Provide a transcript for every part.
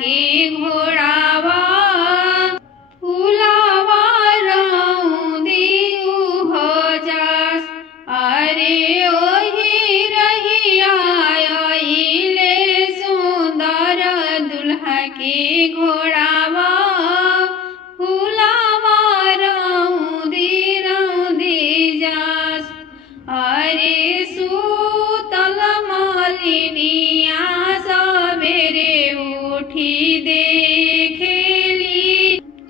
के घोड़ावा फुलावा रौदी हो जास। अरे ओही रहिया आइले सुंदर दुल्हा के घोड़ावा फुलावा रौदी जास। अरे सूतल मालिनिया सवेरे उठी देखेली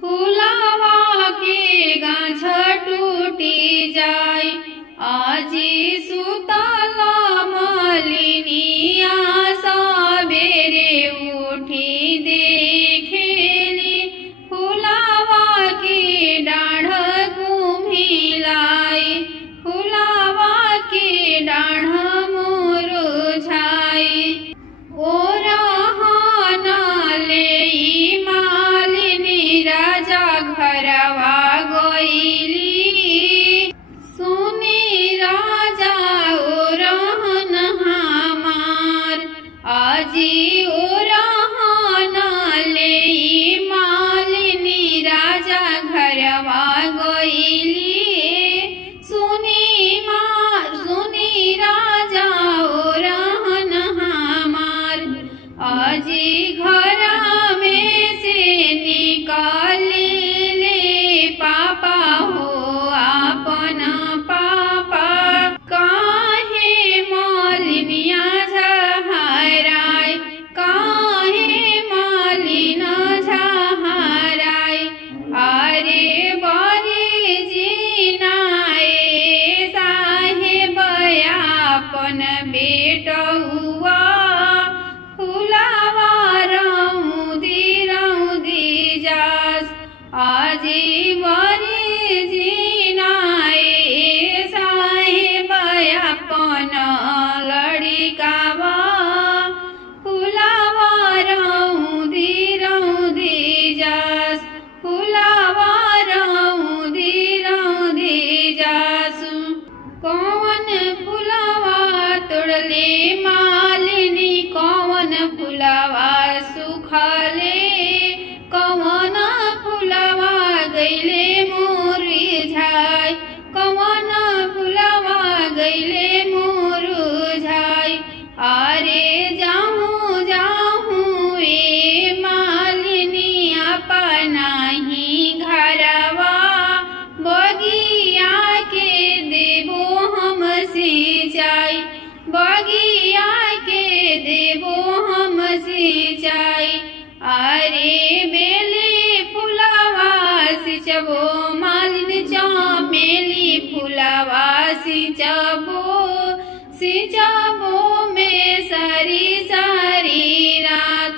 फुलावा के गाछ टूटी जाय। आजी सूतल मालिनिया सवेरे उठी देखेली फुलावा के डाढ़ कुम्हिलाई फुलावा के डाढ़ मुरझाई। ओरहाना ले मालिनी राजा घरवा गईली सुनी राजा ओरहन हमार। आजी ओरहाना ले मालिनी राजा घरवा गईली सुनी राजा ओरहन हमार। आजी घर में से निकाले ले पापा हो आपन पापा काहे मालिनिया झहराय काहे मालिन झहराय। अरे बरे जीनाए साहेब आपन बेटउआ फुलावा रौदी जास। आजी बरे जीनाए साहेब आपन लड़िकावा फुलावा रौदी जास फुलावा रौदी जास। कौन फुलावा तोड़ले मालिनी कौन फुलावा सुखले कौन फुलावा गईले मुरझाय कौन फुलावा गईले मुरझाय। अरे जाहूँ जाहूँ ए मालिनी अपना ही घरवा बगिया के देबो हम सिंचाई बगिया के देबो हम सिंचाई। अरे बेली फुलावा सिंचबो मालिन चमेली फुलावा सिंचबो में सारी सारी रात।